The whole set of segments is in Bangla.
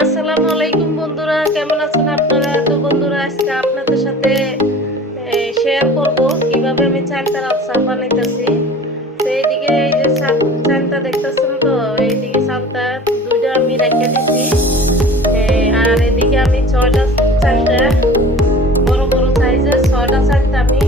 আসসালামু আলাইকুম বন্ধুরা, কেমন আছেন আপনারা? তো বন্ধুরা, আজকে আপনাদের সাথে শেয়ার করব কীভাবে আমি চালতার আচার বানাইতেছি। তো এইদিকে এই যে চাল- চালটা দেখতেছেন তো? এইদিকে চালটা দুইটা আমি রেখে দিছি। আর এদিকে আমি ছয়টা চালটা বড় বড় সাইজের ছয়টা চালটা আমি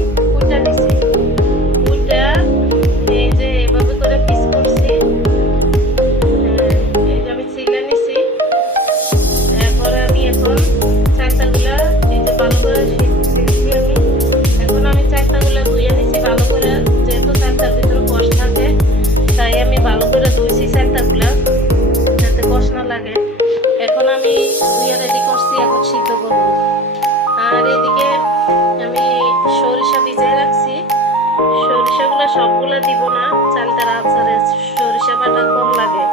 দিব না চালটার আচারে সরিষা বাটা কম লাগে।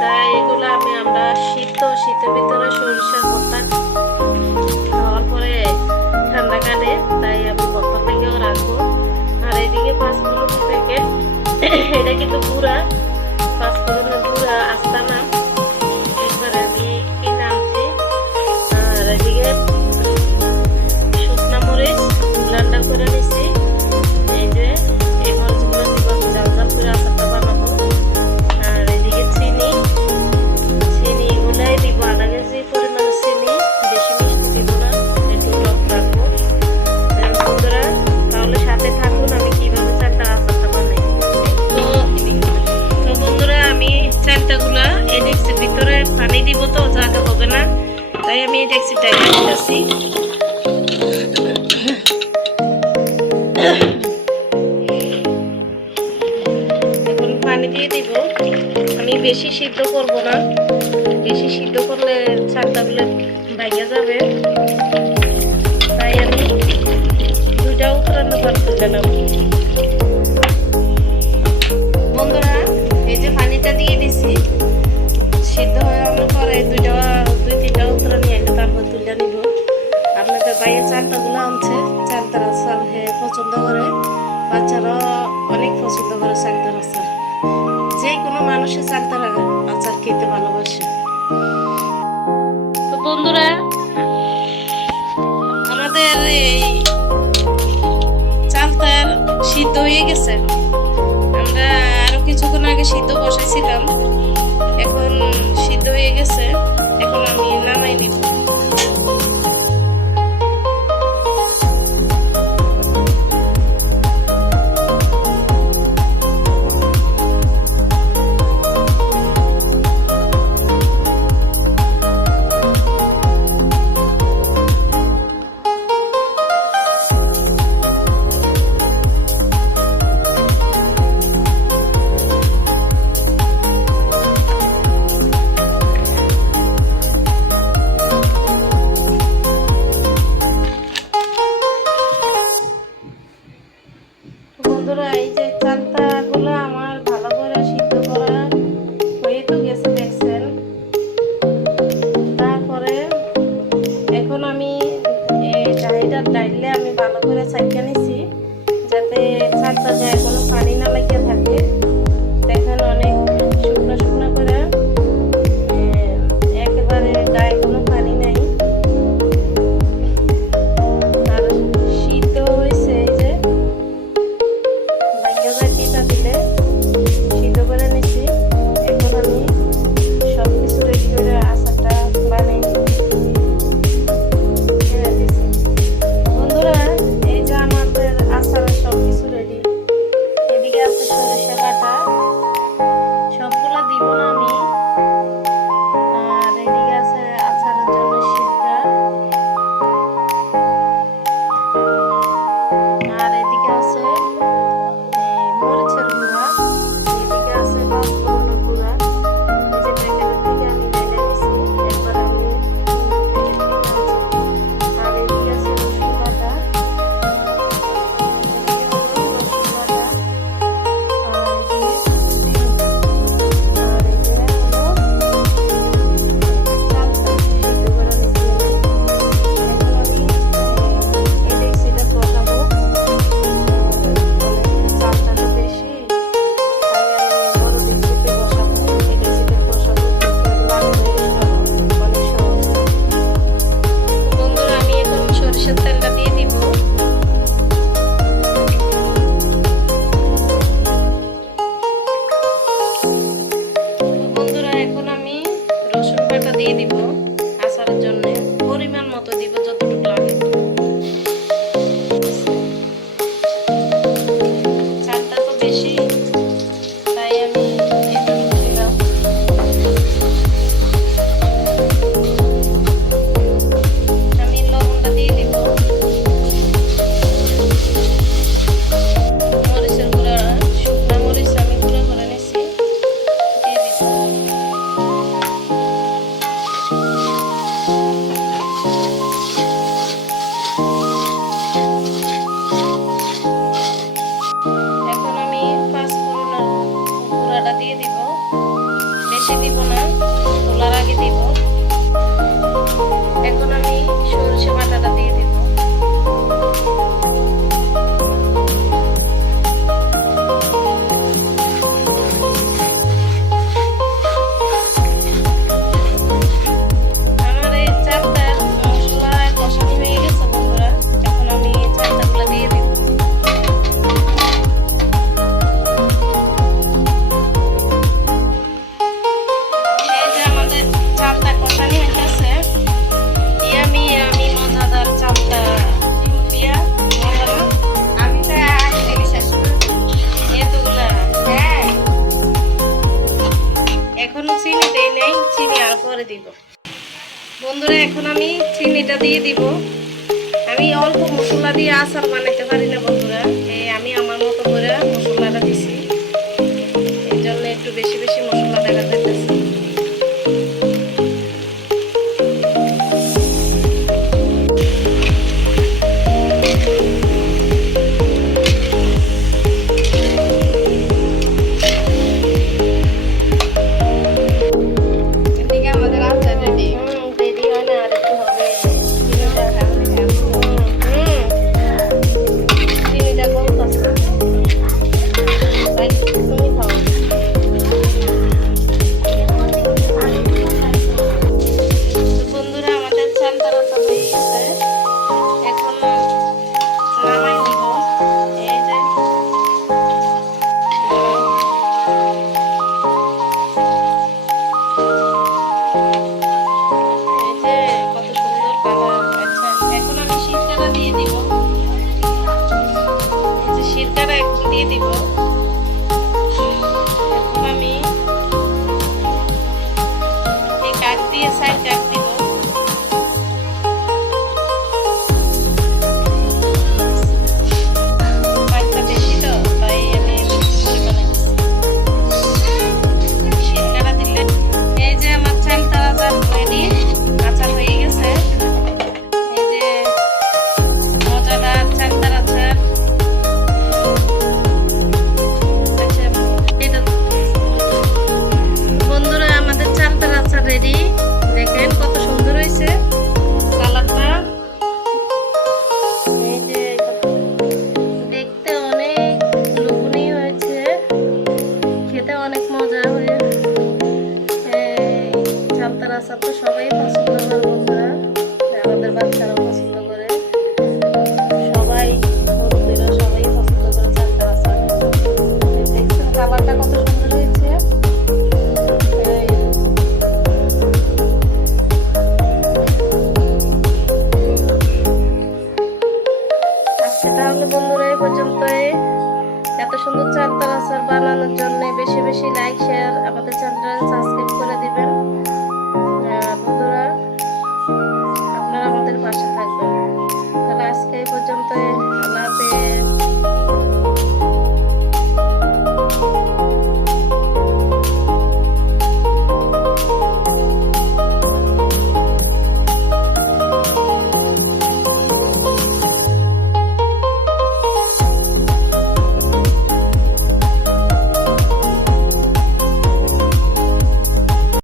তাই এগুলো আমি আমরা শীত শীতের ভিতরে সরিষার ভর্তা খাওয়ার পরে ঠান্ডা কাটে, তাই আমি ভর্তা থেকেও রাখব। আর এদিকে পাঁচ মিনিট প্যাকেট এটা কিন্তু গুঁড়া। তুলে বন্ধুরা পানিটা দিয়ে দিছি, সিদ্ধ হয়ে আমার দুইটা, দুই, তিনটা উতরা নিয়ে তারপর তুলে নিব। আপনাদের ভাইয়ের চালটাগুলো আনছে চালতার আচার হে পছন্দ করে। বাচ্চারা অনেক পছন্দ করে চালতার আচার। যে কোনো মানুষের চালতার আচার খেতে ভালোবাসে। সিদ্ধ হয়ে গেছে। আমরা আরও কিছুক্ষণ আগে সিদ্ধ বসাইছিলাম। এখন সিদ্ধ হয়ে গেছে। এখন আমি নামাই নিব। करायचे चालतात চিনি আর পরে দিব। বন্ধুরা, এখন আমি চিনিটা দিয়ে দিব। আমি অল্প মশলা দিয়ে আচার বানাইতে পারি না, বন্ধুরা। সাইডটা পর্যন্তই। এত সুন্দর চারতলা আচার বানানোর জন্য বেশি বেশি লাইক শেয়ার আমাদের চ্যানেল সাবস্ক্রাইব